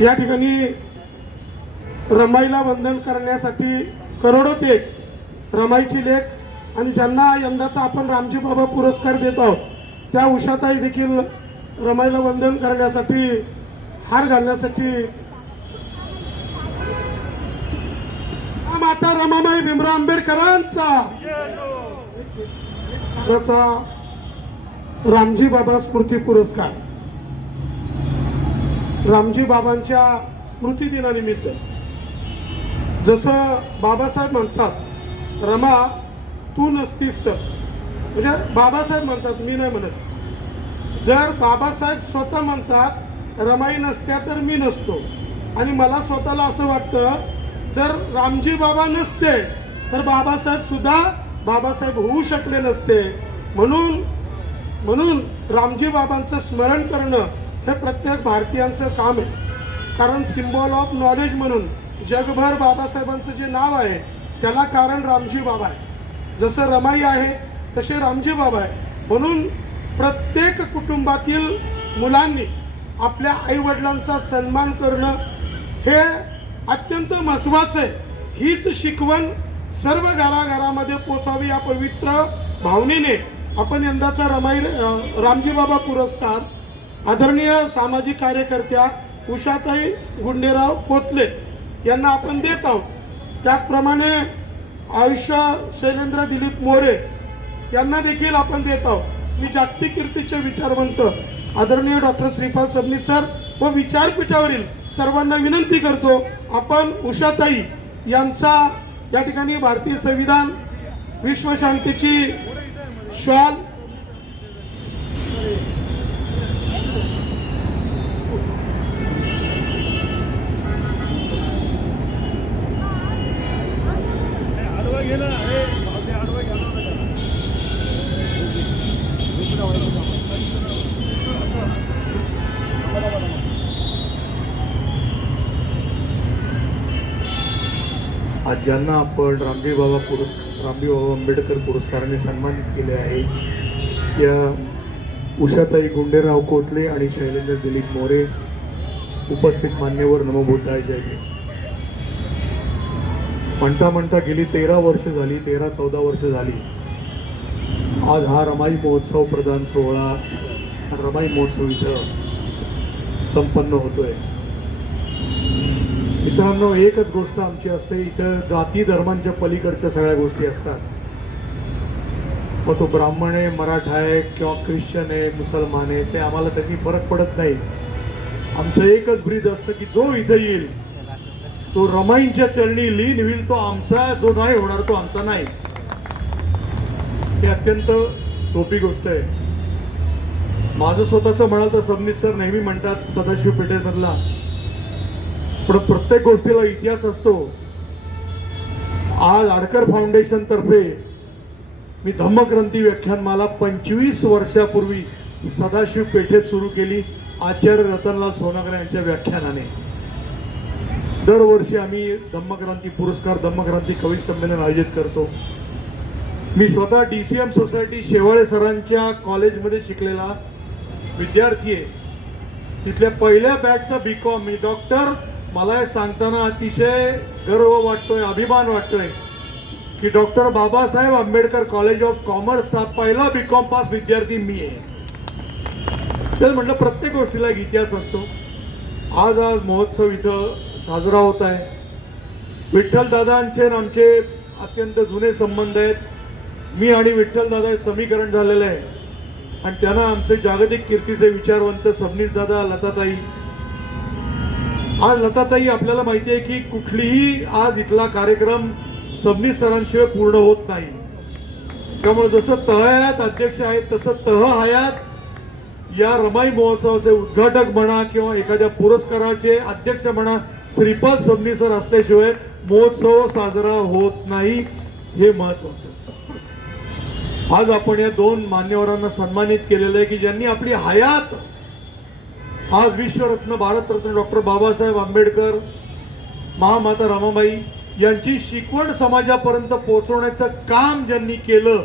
या ठिकाणी रमाईला वंदन करण्यासाठी करोडो ते रमाईची लेख आणि ज्यांना यंदाचा आपण रामजी बाबा पुरस्कार देत आहोत त्या उषाताई देखील रमाईला वंदन करण्यासाठी हार घालण्यासाठी माता रमाबाई भीमराव आंबेडकरांचा. रामजी बाबा स्मृती पुरस्कार. रामजी बाबांच्या स्मृतिदिनानिमित्त जसं बाबासाहेब म्हणतात रमा तू नसतीस तर. म्हणजे बाबासाहेब म्हणतात मी नाही म्हणत. जर बाबासाहेब स्वतः म्हणतात रमाई नसत्या तर मी नसतो. आणि मला स्वतःला असं वाटतं जर रामजी बाबा नसते तर बाबासाहेब सुद्धा बाबासाहेब होऊ शकले नसते. म्हणून म्हणून रामजी बाबांचं स्मरण करणं हे प्रत्येक भारतीयांचं काम आहे. कारण सिम्बॉल ऑफ नॉलेज म्हणून जगभर बाबासाहेबांचं जे नाव आहे त्याला कारण रामजी बाबा आहे. जसं रमाई आहे तसे रामजी बाबा आहे. म्हणून प्रत्येक कुटुंबातील मुलांनी आपल्या आईवडिलांचा सन्मान करणं हे अत्यंत महत्त्वाचं आहे. हीच शिकवण सर्व घराघरामध्ये पोचावी या पवित्र भावनेने आपण यंदाचा रमाई रामजी बाबा पुरस्कार आदरणीय सामाजिक कार्यकर्त्या उषाताई गुंडेराव कोतले यांना आपण देत आहोत. त्याचप्रमाणे आयुष्य शैलेंद्र दिलीप मोरे यांना देखील आपण देत आहोत. मी जागतिक कीर्तीचे विचारवंत आदरणीय डॉक्टर श्रीपाल सबनीस सर व विचारपीठावरील सर्वांना विनंती करतो आपण उषाताई यांचा या ठिकाणी भारतीय संविधान विश्वशांतीची श्वाल ज्यांना आपण रामदेव बाबा पुरस् रामदेव बाबा आंबेडकर पुरस्काराने सन्मानित केले आहे या उषाताई गुंडेराव कोतले आणि शैलेंद्र दिलीप मोरे उपस्थित मान्यवर नमोबुद्धाय जय. म्हणता म्हणता गेली तेरा वर्ष झाली तेरा चौदा वर्ष झाली आज हा रमाई महोत्सव प्रदान सोहळा रमाई महोत्सव इथं संपन्न होतोय मित्रांनो एकच गोष्ट आमची असते इथं जाती धर्मांच्या पलीकडच्या सगळ्या गोष्टी असतात. मग तो ब्राह्मण आहे मराठा आहे किंवा ख्रिश्चन आहे मुसलमान आहे ते आम्हाला त्यांनी फरक पडत नाही. आमचं एकच ब्रीद असतं की जो इथं येईल तो रमाईंच्या चरणी लीन होईल तो आमचा जो नाही होणार तो आमचा नाही. ही अत्यंत सोपी गोष्ट आहे. माझं स्वतःचं म्हणाल तर सबनीस सर नेहमी म्हणतात सदाशिव पेठेमधला पण प्रत्येक गोष्टीला इतिहास असतो. आज आडकर फाउंडेशन तर्फे मी धम्मक्रांती व्याख्यानमाला पंचवीस वर्षापूर्वी सदाशिव पेठेत सुरू केली आचार्य रतनलाल सोनागर यांच्या व्याख्यानाने. दरवर्षी आम्ही धम्मक्रांती पुरस्कार धम्मक्रांती कवी संमेलन आयोजित करतो. मी स्वतः D C M society Shewale सरांच्या कॉलेजमध्ये शिकलेला विद्यार्थी आहे. तिथल्या पहिल्या बॅचचा बी कॉम मी. डॉक्टर मला हे सांगताना अतिशय गर्व वाटतोय अभिमान वाटतोय की doctor Babasaheb Ambedkar college of कॉमर्सचा पहिला बी कॉम पास विद्यार्थी मी आहे. तेच म्हटलं प्रत्येक गोष्टीला एक इतिहास असतो. आज आज महोत्सव इथं साजरा होत आहे. विठ्ठलदादांचे आमचे अत्यंत जुने संबंध आहेत. मी आणि विठ्ठलदादा हे समीकरण झालेलं आहे. आणि त्यांना आमचे जागतिक कीर्तीचे विचारवंत सबनीस दादा लताताई आज लताताई आपल्याला माहिती आहे की कुठलीही आज इथला कार्यक्रम सबनीस सरांशिवाय पूर्ण होत नाही. त्यामुळे जसं तहयात अध्यक्ष आहेत तसं तह हयात या रमाई महोत्सवाचे उद्घाटक म्हणा किंवा एखाद्या पुरस्काराचे अध्यक्ष म्हणा श्रीपाद सबनीसर असल्याशिवाय महोत्सव साजरा होत नाही हे महत्वाचं आज आपण या दोन मान्यवरांना सन्मानित केलेलं आहे की ज्यांनी आपली हयात आज विश्वरत्न भारतरत्न डॉक्टर बाबासाहेब आंबेडकर महामाता रमाबाई यांची शिकवण समाजापर्यंत पोहोचवण्याचं काम ज्यांनी केलं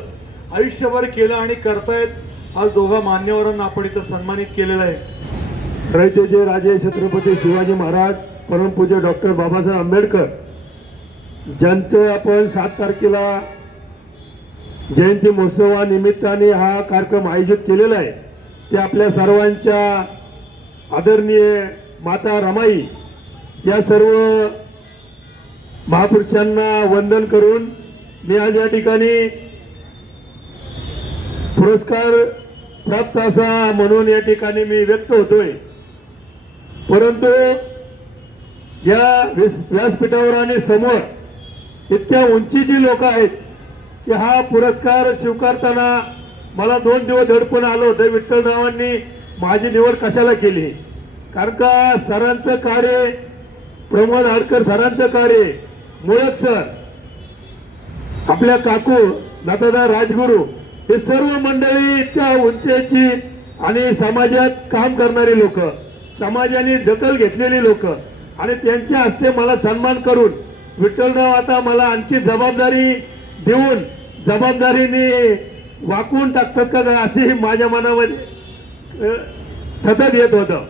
आयुष्यभर केलं आणि करतायत आज दोघा मान्यवरांना आपण इथं सन्मानित केलेलं आहे. रयतेचे राजे छत्रपती शिवाजी महाराज परमपूज्य डॉक्टर बाबासाहेब आंबेडकर. ज्यांचं आपण सात तारखेला जयंती महोत्सवानिमित्ताने हा कार्यक्रम आयोजित केलेला आहे ते आपल्या सर्वांच्या आदरणीय माता रमाई या सर्व महापुरुषांना वंदन करून मी आज या ठिकाणी पुरस्कार प्राप्त असा म्हणून या ठिकाणी मी व्यक्त होतोय. परंतु या व्यासपीठावर आणि समोर इतक्या उंचीची लोक आहेत की हा पुरस्कार स्वीकारताना मला दोन दिवस दडपण आलं होतं. विठ्ठलरावांनी माझी निवड कशाला केली? कारण का सरांचं कार्य प्रमोद आडकर सरांचं कार्य मुळक सर आपल्या काकू लतादा राजगुरू हे सर्व मंडळी इतक्या उंचीची आणि समाजात काम करणारी लोक समाजाने दखल घेतलेली लोक आणि त्यांच्या हस्ते मला सन्मान करून विठ्ठलराव आता मला आणखी जबाबदारी देऊन जबाबदारीने वाकवून टाकतात का असेही माझ्या मनामध्ये सतत येत होतं.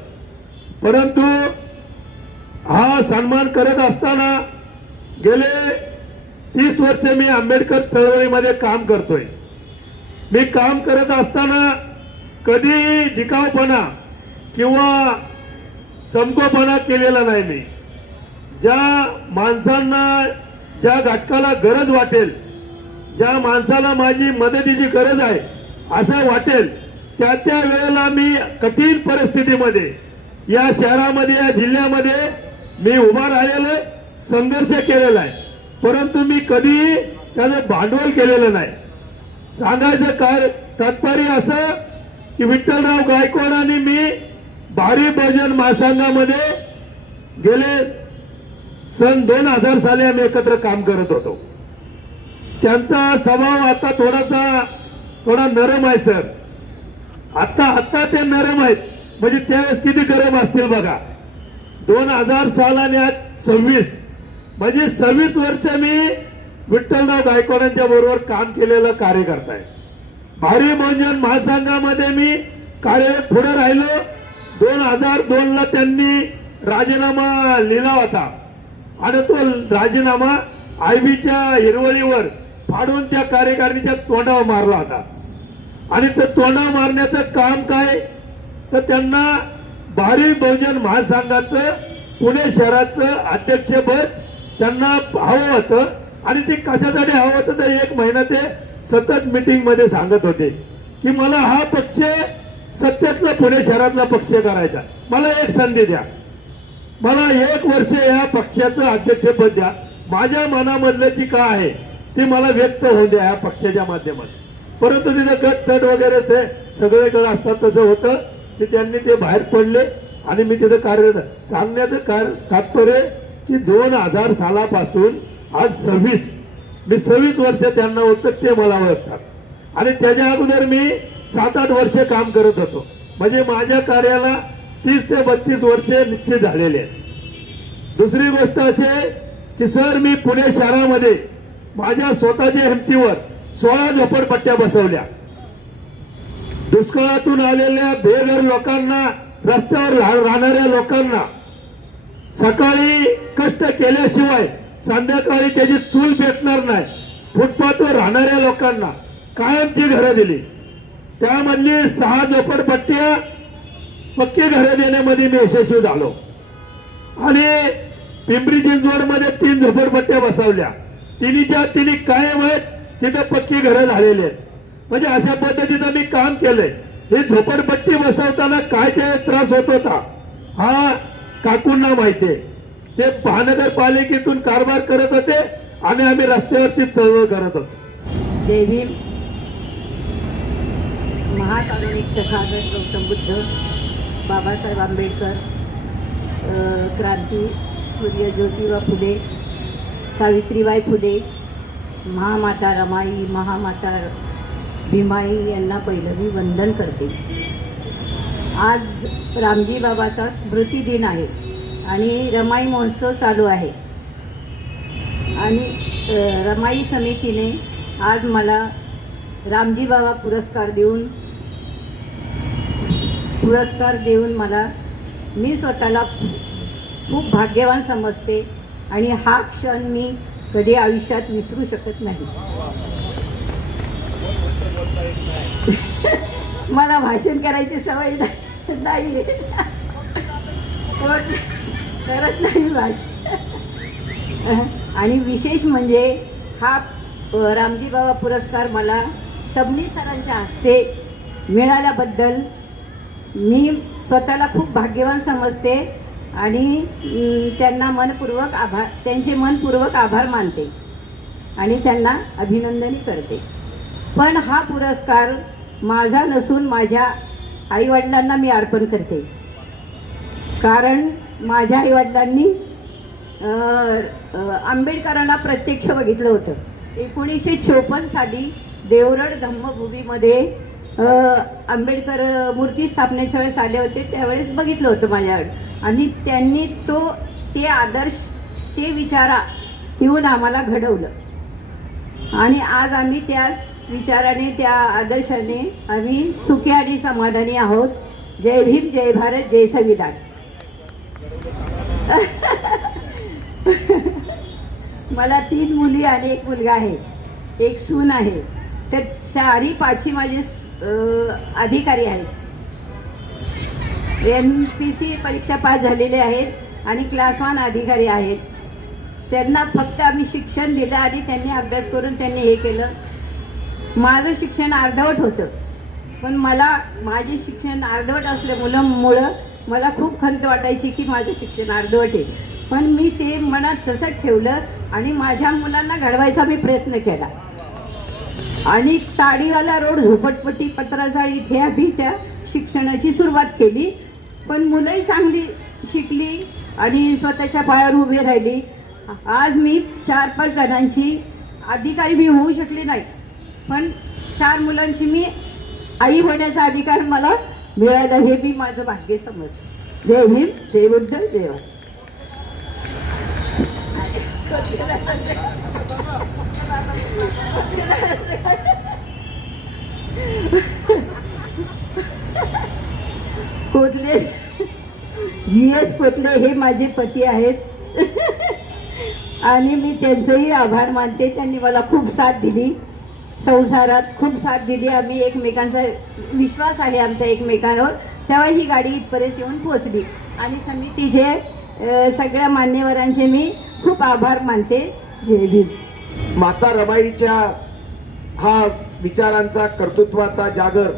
परंतु हा सन्मान करत असताना गेले तीस वर्ष मी आंबेडकर चळवळीमध्ये काम करतोय. मी काम करत असताना कधी जिकावपणा किंवा चमकोपणा केलेला नाही मी. ज्या माणसांना ज्या घटकाला गरज वाटेल ज्या माणसाला माझी मदतीची गरज आहे असं वाटेल त्या त्या वेळेला मी कठीण परिस्थितीमध्ये या शहरामध्ये या जिल्ह्यामध्ये मी उभा राहिलेलं संघर्ष केलेला आहे. परंतु मी कधी त्याचं भांडवल केलेलं नाही. सांगायचं काय तात्पर्य असं की विठ्ठलराव गायकवाडांनी मी भारी भजन महासंघामध्ये गेले सन दोन हजार साली आम्ही एकत्र काम करत होतो. त्यांचा स्वभाव आता थोडासा थोडा नरम आहे सर. आता आता ते नरम आहेत. म्हणजे त्यावेळेस किती गरम असतील बघा. दोन हजार साल आणि आज सव्वीस. म्हणजे सव्वीस वर्ष मी विठ्ठलराव गायकवाडांच्या बरोबर काम केलेलं कार्यकर्ता आहे भारी मंजन महासंघामध्ये मी कार्यरत पुढे राहिलो. दोन हजार दोन ला त्यांनी राजीनामा लिहिला होता. आणि तो राजीनामा आयबीच्या हिरवळीवर फाडून त्या कार्यकारिणीच्या तोंडावर मारला होता. आणि ते तोंडा मारण्याचं काम काय? तर त्यांना भारी बहुजन महासंघाचं पुणे शहराचं अध्यक्षपद त्यांना हवं होतं. आणि ते कशासाठी हवं होतं तर एक महिना ते सतत मिटिंगमध्ये सांगत होते की मला हा पक्ष सत्तेतला पुणे शहरातला पक्ष करायचा. मला एक संधी द्या. मला एक वर्ष या पक्षाचं अध्यक्षपद द्या. माझ्या मनामधलं जी का आहे ती मला व्यक्त होऊ द्या या पक्षाच्या माध्यमात परंतु तिथं गट तट वगैरे ते सगळीकडे असतात तसं होतं. की त्यांनी ते बाहेर पडले आणि मी तिथं कार्यरत सांगण्याचं कार तात्पर्य की दोन हजार सालापासून आज सव्वीस मी सव्वीस वर्ष त्यांना होतं ते मला ओळखतात. आणि त्याच्या अगोदर मी सात आठ वर्ष काम करत होतो. म्हणजे माझ्या कार्याला तीस ते बत्तीस वर्षे निश्चित झालेले आहेत. दुसरी गोष्ट अशी की सर मी पुणे शहरामध्ये माझ्या स्वतःच्या हिमतीवर सोळा झोपडपट्ट्या बसवल्या. दुष्काळातून आलेल्या बेघर लोकांना रस्त्यावर राहणाऱ्या लोकांना सकाळी कष्ट केल्याशिवाय संध्याकाळी त्याची चूल भेटणार नाही. फुटपाथवर राहणाऱ्या लोकांना कायमची घरं दिली. त्यामधली सहा झोपडपट्ट्या पक्की घरं देण्यामध्ये मी यशस्वी झालो. आणि पिंपरी चिंचवडमध्ये तीन झोपडपट्ट्या बसवल्या. तिन्हीच्या तिन्ही कायम आहेत तिथे पक्की घरं झालेली आहेत. म्हणजे अशा पद्धतीचं मी काम केलंय. ही झोपडपट्टी बसवताना काय ते त्रास होत होता हा काकूंना माहितीये ते महानगरपालिकेतून कारभार करत होते आणि आम्ही रस्त्यावरची चळवळ करत होतो. जय भीम. महाकारुणिक तथागत गौतम बुद्ध बाबासाहेब आंबेडकर क्रांती सूर्य ज्योतिबा फुले सावित्रीबाई फुले महामाता रमाई महामाता भीमाई यांना पहिलं मी वंदन करते. आज रामजी बाबाचा स्मृती दिन आहे आणि रमाई महोत्सव चालू आहे. आणि रमाई समितीने आज मला रामजी बाबा पुरस्कार देऊन पुरस्कार देऊन मला मी स्वतःला खूप भाग्यवान समजते आणि हा क्षण मी कधी आयुष्यात विसरू शकत नाही. मला भाषण करायची सवय नाही पण करत नाही भाषण. आणि विशेष म्हणजे हा रामजी बाबा पुरस्कार मला सबनी सरांच्या हस्ते मिळाल्याबद्दल मी स्वतःला खूप भाग्यवान समजते. आणि त्यांना मनपूर्वक आभार त्यांचे मनपूर्वक आभार मानते आणि त्यांना अभिनंदनही करते. पण हा पुरस्कार माझा नसून माझ्या आईवडिलांना मी अर्पण करते. कारण माझ्या आईवडिलांनी आंबेडकरांना प्रत्यक्ष बघितलं होतं. एकोणीसशे चोपन्न साली देवरड धम्मभूमीमध्ये आंबेडकर मूर्ती स्थापनेच्या वेळेस आले होते. त्यावेळेस बघितलं होतं माझ्याकडे आणि त्यांनी तो ते आदर्श ते विचारा येऊन आम्हाला घडवलं. आणि आज आम्ही त्या विचाराने त्या आदर्शाने आम्ही सुखी आणि समाधानी आहोत. जय भीम जय भारत जय संविधान. मला तीन मुली आणि एक मुलगा आहे. एक सून आहे. तर चारी पाची माझे अधिकारी आहेत. एम पी सी परीक्षा पास झालेले आहेत आणि क्लास वन अधिकारी आहेत. त्यांना फक्त आम्ही शिक्षण दिलं आणि त्यांनी अभ्यास करून त्यांनी हे केलं. माझं शिक्षण अर्धवट होतं. पण मला माझे शिक्षण अर्धवट असल्यामुळं मुळं मला खूप खंत वाटायची की माझं शिक्षण अर्धवट आहे. पण मी ते मनात तसं ठेवलं आणि माझ्या मुलांना घडवायचा मी प्रयत्न केला. आणि ताडीवाला रोड झोपटपट्टी पत्राचाळी इथे आम्ही त्या शिक्षणाची सुरुवात केली. पण मुलंही चांगली शिकली आणि स्वतःच्या पायावर उभी राहिली. आज मी चार पाच जणांची अधिकारी मी होऊ शकले नाही. पण चार मुलांची मी आई होण्याचा अधिकार मला मिळाला हे मी माझं भाग्य समजते जय हिंद जय बुद्ध जय भारत. हो. जी हे माझे पती आहेत. आणि मी त्यांचंही आभार मानते. त्यांनी मला खूप साथ दिली. संसारात खूप साथ दिली. आम्ही एकमेकांचा विश्वास आहे आमच्या एकमेकांवर. तेव्हा ही गाडी इथपर्यंत येऊन पोहोचली. आणि समितीचे सगळ्या मान्यवरांचे मी खूप आभार मानते. जय भीम. माता रमाईच्या हा विचारांचा कर्तृत्वाचा जागर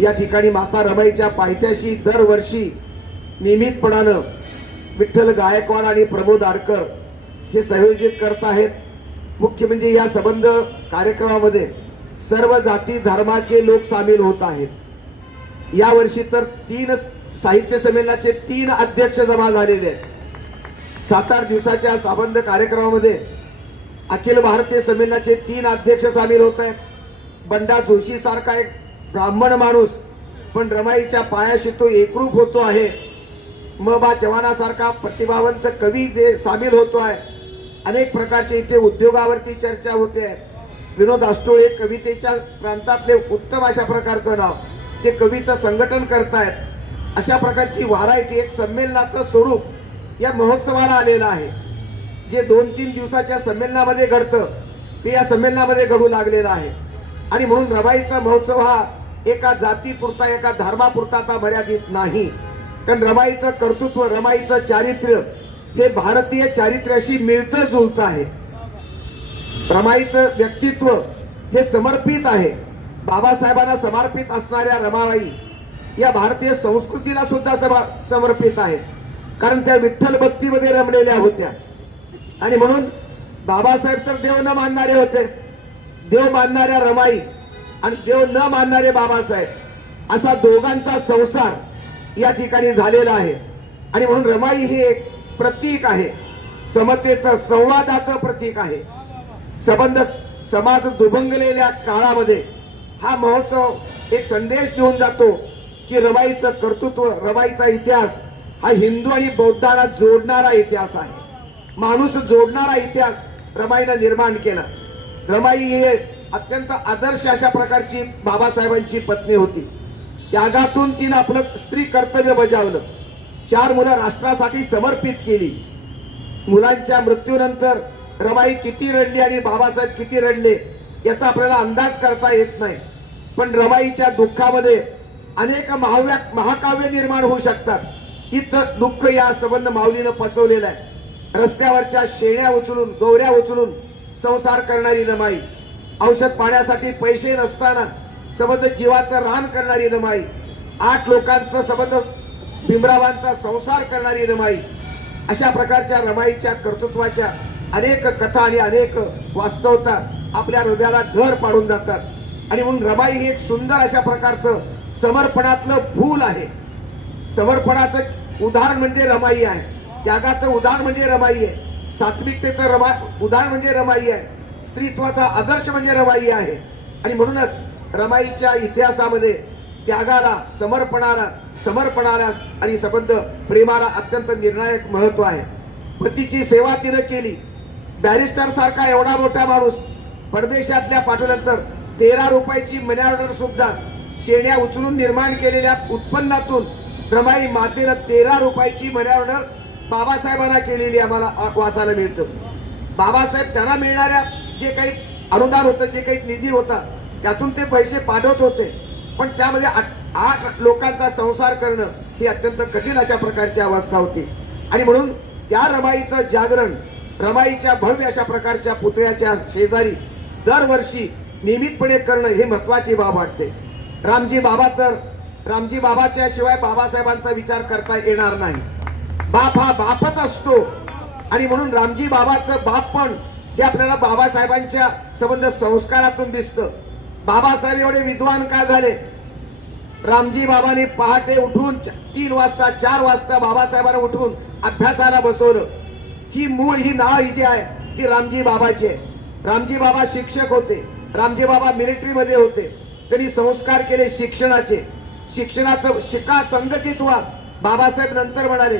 या ठिकाणी माता रमाईच्या पायथ्याशी दरवर्षी नियमितपणानं विठ्ठल गायकवाड आणि प्रमोद आडकर हे संयोजित करत आहेत. मुख्य म्हणजे या संबंध कार्यक्रमामध्ये सर्व जाती धर्माचे लोक सामील होत आहेत. या वर्षी तर तीन साहित्य संमेलनाचे तीन अध्यक्ष जमा झालेले आहेत. सात आठ दिवसाच्या संबंध कार्यक्रमामध्ये अखिल भारतीय संमेलनाचे तीन अध्यक्ष सामील होत आहेत. बंडा जोशी सारखा एक ब्राह्मण माणूस पण रमाईच्या पायाशी तो एकरूप होतो आहे. म बा चव्हाणासारखा प्रतिभावंत कवी जे सामील होतो आहे अनेक प्रकारचे इथे उद्योगावरती चर्चा होते आहे. विनोद आष्टोळे कवितेच्या प्रांतातले उत्तम अशा प्रकारचं नाव. ते कवीचं संघटन करतायत. अशा प्रकारची व्हरायटी एक संमेलनाचं स्वरूप या महोत्सवाला आलेलं आहे. जे दोन तीन दिवसाच्या संमेलनामध्ये घडतं ते या संमेलनामध्ये घडू लागलेलं आहे. आणि म्हणून रबाईचा महोत्सव हा एका जातीपुरता एका धर्मापुरता आता मर्यादित नाही. कारण रमाईचं कर्तृत्व रमाईचं चारित्र्य हे भारतीय चारित्र्याशी मिळतं जुळतं आहे. रमाईचं व्यक्तित्व हे समर्पित आहे. बाबासाहेबांना समर्पित असणाऱ्या रमाबाई या भारतीय संस्कृतीला सुद्धा समा- समर्पित आहेत. कारण त्या विठ्ठल भक्तीमध्ये रमलेल्या होत्या. आणि म्हणून बाबासाहेब तर देव न मानणारे होते. देव मानणाऱ्या रमाई आणि देव न मानणारे बाबासाहेब असा दोघांचा संसार या ठिकाणी झालेला आहे. आणि म्हणून रमाई हे एक प्रतीक आहे. समतेचं संवादाचं प्रतीक आहे. संबंध समाज दुभंगलेल्या काळामध्ये हा महोत्सव एक संदेश देऊन जातो की रमाईचं कर्तृत्व रमाईचा इतिहास हा हिंदू आणि बौद्धाला जोडणारा इतिहास आहे. माणूस जोडणारा इतिहास रमाईनं निर्माण केला. रमाई ही अत्यंत आदर्श अशा प्रकारची बाबासाहेबांची पत्नी होती. त्यागातून तिनं आपलं स्त्री कर्तव्य बजावलं. चार मुलं राष्ट्रासाठी समर्पित केली. मुलांच्या मृत्यूनंतर रमाई किती रडली आणि बाबासाहेब किती रडले याचा आपल्याला अंदाज करता येत नाही. पण रमाईच्या दुःखामध्ये अनेक महाव्या महाकाव्य निर्माण होऊ शकतात. इथं दुःख या संबंध माऊलीनं पचवलेलं आहे. रस्त्यावरच्या शेण्या उचलून गौऱ्या उचलून संसार करणारी रमाई. औषध पाण्यासाठी पैसे नसताना संबंध जीवाचं रान करणारी रमाई आठ लोकांचा संबंध भीमरावांचा संसार करणारी रमाई अशा प्रकारच्या रमाईच्या कर्तृत्वाच्या अनेक कथा आणि अनेक वास्तवता आपल्या हृदयाला घर पाडून जातात. आणि म्हणून रमाई ही एक सुंदर अशा प्रकारचं समर्पणातलं फूल आहे. समर्पणाचं उदाहरण म्हणजे रमाई आहे. त्यागाचं उदाहरण म्हणजे रमाई आहे. सात्विकतेचं रमा उदाहरण म्हणजे रमाई आहे. स्त्रीत्वाचा आदर्श म्हणजे रमाई आहे. आणि म्हणूनच रमाईच्या इतिहासामध्ये त्यागाला समर्पणाला समर्पणाला आणि संबंध प्रेमाला अत्यंत निर्णायक महत्त्व आहे. पतीची सेवा तिनं केली. बॅरिस्टर सारखा एवढा मोठा माणूस परदेशातल्या पाठवल्यानंतर तेरा रुपयाची मनी ऑर्डर सुद्धा शेण्या उचलून निर्माण केलेल्या उत्पन्नातून रमाई मातेनं तेरा रुपयाची मनी ऑर्डर बाबासाहेबांना केलेली आम्हाला वाचायला मिळतं. बाबासाहेब त्यांना मिळणाऱ्या जे काही अनुदान होतं जे काही निधी होता त्यातून ते पैसे पाठवत होते. पण त्यामध्ये आठ आठ लोकांचा संसार करणं ही अत्यंत कठीण अशा प्रकारची अवस्था होती. आणि म्हणून त्या रमाईचं जागरण रमाईच्या भव्य अशा प्रकारच्या पुतळ्याच्या शेजारी दरवर्षी नियमितपणे करणं ही महत्वाची बाब वाटते. रामजी बाबा तर रामजी बाबाच्या शिवाय बाबासाहेबांचा विचार करता येणार नाही. बाप हा बापच असतो. आणि म्हणून रामजी बाबाचं बाप पण हे आपल्याला बाबासाहेबांच्या संबंध संस्कारातून दिसतं. बाबासाहेब एवढे विद्वान का झाले? रामजी बाबांनी पहाटे उठून तीन वाजता चार वाजता बाबासाहेबांना उठून अभ्यासाला बसवलं. ही मूळ ही नाव ही जी आहे ती रामजी बाबाची आहे. रामजी बाबा शिक्षक होते. रामजी बाबा मिलिटरीमध्ये होते. त्यांनी संस्कार केले शिक्षणाचे. शिक्षणाचं शिका संघटितवा बाबासाहेब नंतर म्हणाले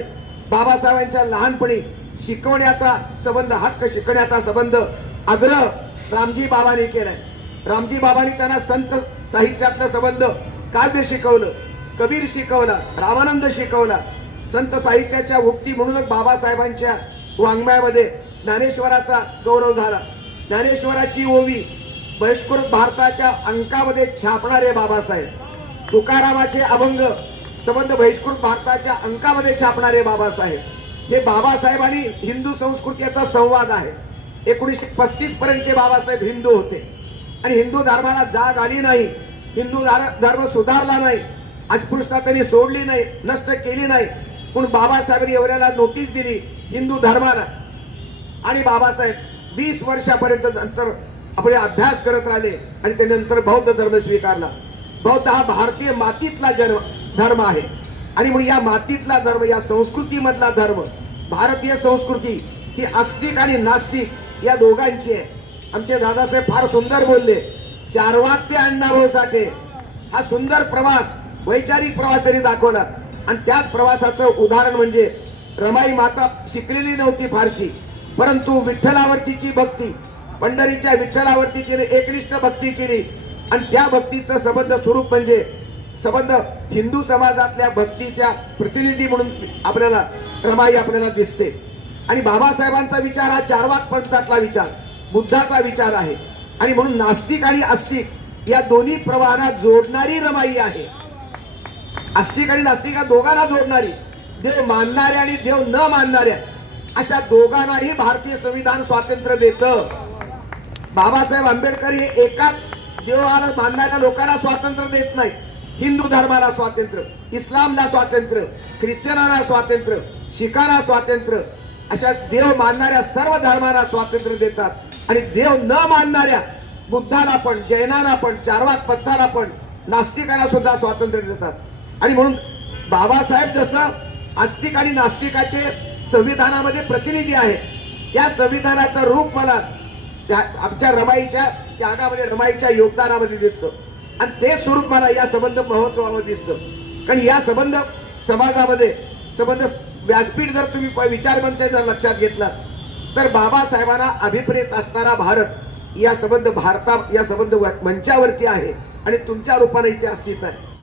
बाबासाहेबांच्या लहानपणी शिकवण्याचा संबंध हक्क शिकण्याचा संबंध आग्रह रामजी बाबाने केलाय. रामजी बाबांनी त्यांना संत साहित्यातलं संबंध काव्य शिकवलं कबीर शिकवला रामानंद शिकवला संत साहित्याच्या उक्ती म्हणूनच बाबासाहेबांच्या वाङ्मयामध्ये ज्ञानेश्वराचा गौरव झाला. ज्ञानेश्वराची ओवी बहिष्कृत भारताच्या अंकामध्ये छापणारे बाबासाहेब. तुकारामाचे अभंग संबंध बहिष्कृत भारताच्या अंकामध्ये छापणारे बाबासाहेब. हे बाबासाहेब आणि हिंदू संस्कृतीचा संवाद आहे. एकोणीसशे पस्तीस पर्यंतचे बाबासाहेब हिंदू होते. आणि हिंदू धर्माला जाग आली नाही हिंदू धार- धर्म सुधारला नाही अस्पृश्यता त्यांनी सोडली नाही नष्ट केली नाही. पण बाबासाहेबांनी एवढ्याला नोटीस दिली हिंदू धर्माला. आणि बाबासाहेब वीस वर्षापर्यंत नंतर आपले अभ्यास करत राहिले आणि त्यानंतर बौद्ध धर्म स्वीकारला. बौद्ध हा भारतीय मातीतला जन्म धर्म आहे. आणि म्हणून या मातीतला धर्म या संस्कृतीमधला धर्म भारतीय संस्कृती ही आस्तिक आणि नास्तिक या दोघांची आहे. आमचे दादासाहेब फार सुंदर बोलले. चारवाक ते अण्णाभाऊ साठे हा सुंदर प्रवास वैचारिक प्रवास त्यांनी दाखवला आणि त्याच प्रवासाचं उदाहरण म्हणजे रमाई माता शिकलेली नव्हती फारशी परंतु विठ्ठलावरतीची भक्ती पंढरीच्या विठ्ठलावरती तिने एकनिष्ठ भक्ती केली. आणि त्या भक्तीचं संबंध स्वरूप म्हणजे संबंध हिंदू समाजातल्या भक्तीच्या प्रतिनिधी म्हणून आपल्याला रमाई आपल्याला दिसते. आणि बाबासाहेबांचा विचार हा चारवाक पंथातला विचार. बुद्धाचा विचार आहे. आणि म्हणून नास्तिक आणि आस्तिक या दोन्ही प्रवाहांना जोडणारी रमाई आहे. आस्तिक आणि नास्तिक या दोघांना जोडणारी देव मानणाऱ्या आणि देव न मानणाऱ्या अशा दोघांनाही भारतीय संविधान स्वातंत्र्य देतं. बाबासाहेब आंबेडकर हे एकाच देवाला मानणाऱ्या लोकांना स्वातंत्र्य देत नाही. हिंदू धर्माला स्वातंत्र्य इस्लामला स्वातंत्र्य ख्रिश्चनाला स्वातंत्र्य शिखाला स्वातंत्र्य अशा देव मानणाऱ्या सर्व धर्मांना स्वातंत्र्य देतात. आणि देव न मानणाऱ्या बुद्धाला पण जैनाला पण चारवाक पंथाला पण नास्तिकांना सुद्धा स्वातंत्र्य देतात. आणि म्हणून बाबासाहेब जसं आस्तिक आणि नास्तिकाचे संविधानामध्ये प्रतिनिधी आहे त्या संविधानाचं रूप मला त्या आमच्या रमाईच्या त्यागामध्ये रमाईच्या योगदानामध्ये दिसतं. आणि ते स्वरूप मला या संबंध महोत्सवामध्ये दिसतं. कारण या संबंध समाजामध्ये संबंध व्यासपीठ जर तुम्ही प- विचारमंच जर लक्षात घेतला तर बाबासाहेबांना अभिप्रेत असणारा भारत या संबंध भारता या संबंध मंचावरती आहे आणि तुमच्या रूपाने इतिहास अस्तित्व आहे.